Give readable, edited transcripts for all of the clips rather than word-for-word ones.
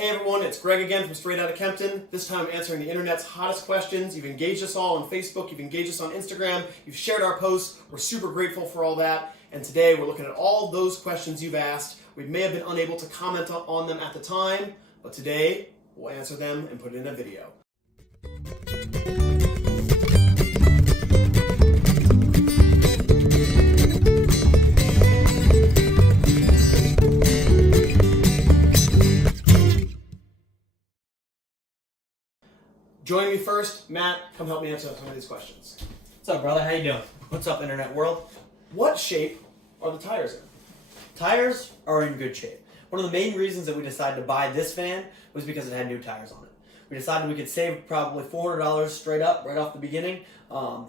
Hey everyone, it's Greg again from Straight Outta Kempton. This time answering the internet's hottest questions. You've engaged us all on Facebook, you've engaged us on Instagram, you've shared our posts. We're super grateful for all that. And today we're looking at all those questions you've asked. We may have been unable to comment on them at the time, but today we'll answer them and put it in a video. Joining me first, Matt, come help me answer some of these questions. What's up, brother? How you doing? What's up, internet world? What shape are the tires in? Tires are in good shape. One of the main reasons that we decided to buy this van was because it had new tires on it. We decided we could save probably $400 straight up right off the beginning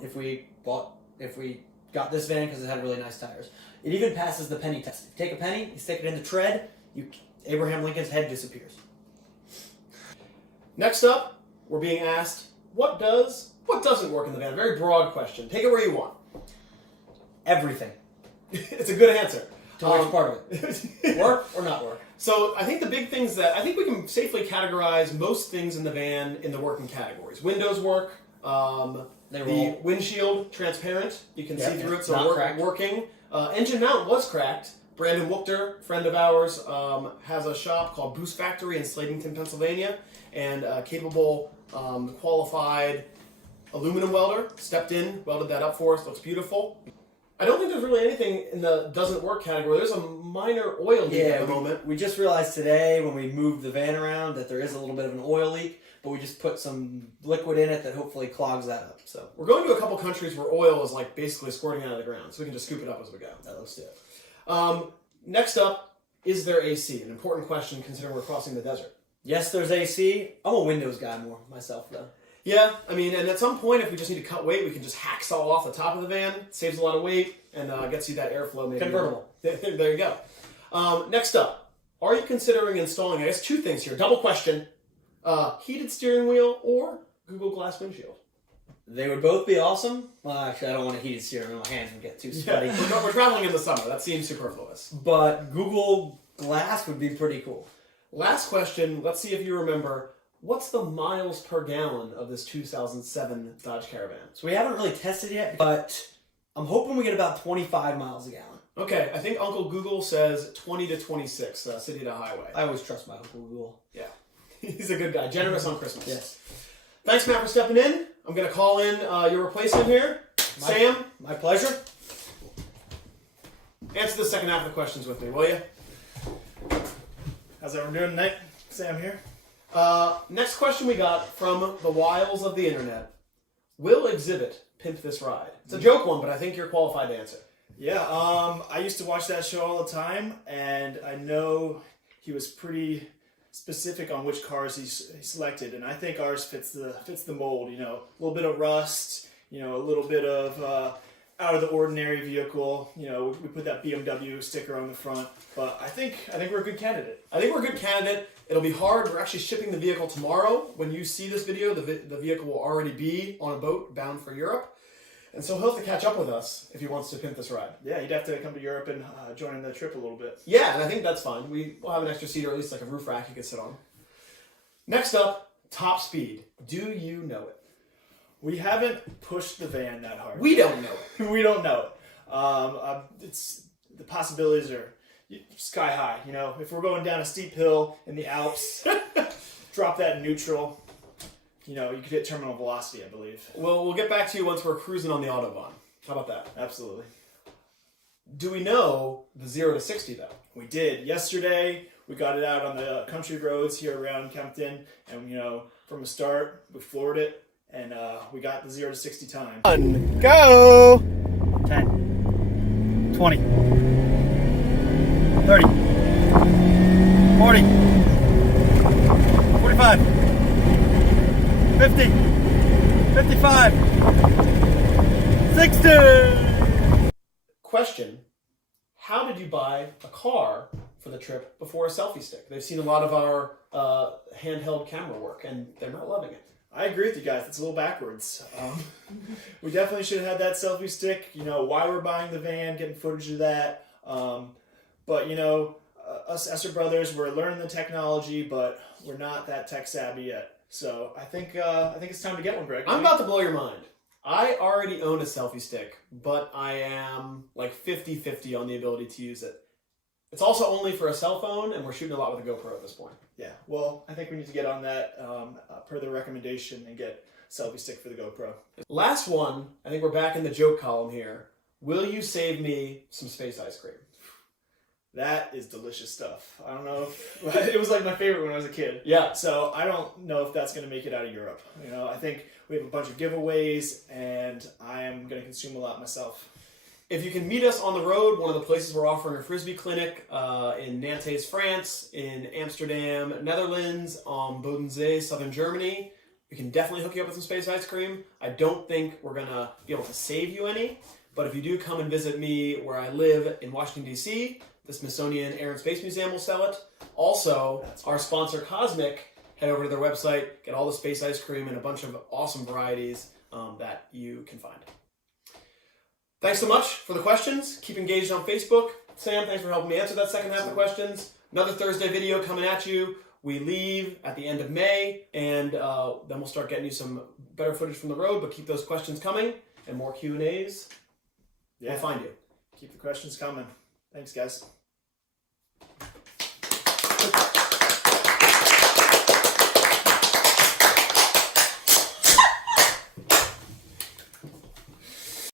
if we got this van because it had really nice tires. It even passes the penny test. If you take a penny, you stick it in the tread, Abraham Lincoln's head disappears. Next up, we're being asked, what doesn't work in the van? Very broad question. Take it where you want. Everything. It's a good answer. To which part of it? Work or not work? So I think the big things that, I think we can safely categorize most things in the van in the working categories. Windows work, the windshield, transparent. You can see through it, so working. Engine mount was cracked. Brandon Wuchter, friend of ours, has a shop called Boost Factory in Slatington, Pennsylvania, and capable, qualified aluminum welder stepped in, welded that up for us. Looks beautiful. I don't think there's really anything in the doesn't work category. There's a minor oil leak at the moment. We just realized today when we moved the van around that there is a little bit of an oil leak, but we just put some liquid in it that hopefully clogs that up. So we're going to a couple countries where oil is like basically squirting out of the ground, so we can just scoop it up as we go. let's do it. Next up, is there AC? An important question considering we're crossing the desert. Yes, there's AC. I'm a Windows guy more myself, though. Yeah, I mean, and at some point, if we just need to cut weight, we can just hacksaw off the top of the van. Saves a lot of weight and gets you that airflow. Maybe convertible. There you go. Next up, are you considering installing, I guess, two things here. Double question. Heated steering wheel or Google Glass windshield? They would both be awesome. Well, actually, I don't want a heated steering wheel. My hands would get too sweaty. Yeah, we're traveling in the summer. That seems superfluous. But Google Glass would be pretty cool. Last question. Let's see if you remember. What's the miles per gallon of this 2007 Dodge Caravan? So we haven't really tested yet, but I'm hoping we get about 25 miles a gallon. Okay, I think Uncle Google says 20 to 26, city to highway. I always trust my Uncle Google. Yeah, he's a good guy. Generous on Christmas. Yes. Thanks, Matt, for stepping in. I'm going to call in your replacement here, Sam. My pleasure. Answer the second half of the questions with me, will you? How's everyone doing tonight? Sam here. Next question we got from the wiles of the internet. Will Exhibit pimp this ride? It's a joke one, but I think you're qualified to answer. Yeah, I used to watch that show all the time, and I know he was pretty specific on which cars he selected, and I think ours fits the mold. You know, a little bit of rust, you know, a little bit of out of the ordinary vehicle. You know, we put that BMW sticker on the front, but I think we're a good candidate. I think we're a good candidate. It'll be hard. We're actually shipping the vehicle tomorrow. When you see this video, the vehicle will already be on a boat bound for Europe. And so he'll have to catch up with us if he wants to pimp this ride. Yeah, you'd have to come to Europe and join in the trip a little bit. Yeah, and I think that's fine. We'll have an extra seat or at least like a roof rack you can sit on. Next up, top speed. Do you know it? We haven't pushed the van that hard. We don't know it. We don't know it. It's the possibilities are sky high. You know, if we're going down a steep hill in the Alps, drop that in neutral. You know, you could hit terminal velocity, I believe. Well, we'll get back to you once we're cruising on the Autobahn. How about that? Absolutely. Do we know the 0 to 60 though? We did. Yesterday, we got it out on the country roads here around Kempton, and you know, from the start, we floored it, and we got the 0 to 60 time. Go! 10, 20, 30, 40, 45. 50, 55, 60. Question, how did you buy a car for the trip before a selfie stick? They've seen a lot of our handheld camera work and they're not loving it. I agree with you guys. It's a little backwards. We definitely should have had that selfie stick, you know, while we're buying the van, getting footage of that. But, you know, us Esser brothers, we're learning the technology, but we're not that tech savvy yet. So I think it's time to get one, Greg. I'm about to blow your mind. I already own a selfie stick, but I am like 50-50 on the ability to use it. It's also only for a cell phone, and we're shooting a lot with a GoPro at this point. Yeah, well, I think we need to get on that per the recommendation and get selfie stick for the GoPro. Last one, I think we're back in the joke column here. Will you save me some space ice cream? That is delicious stuff. I don't know if it was like my favorite when I was a kid. Yeah. So I don't know if that's going to make it out of Europe. You know, I think we have a bunch of giveaways, and I am going to consume a lot myself. If you can meet us on the road, one of the places we're offering a Frisbee clinic in Nantes, France, in Amsterdam, Netherlands, Bodensee, southern Germany, we can definitely hook you up with some space ice cream. I don't think we're going to be able to save you any, but if you do come and visit me where I live in Washington, D.C., the Smithsonian Air and Space Museum will sell it. Also, our sponsor Cosmik, head over to their website, get all the space ice cream and a bunch of awesome varieties that you can find. Thanks so much for the questions. Keep engaged on Facebook. Sam, thanks for helping me answer that second half of the questions. Another Thursday video coming at you. We leave at the end of May, and then we'll start getting you some better footage from the road, but keep those questions coming, and more Q&As. Yeah. We'll find you. Keep the questions coming. Thanks, guys.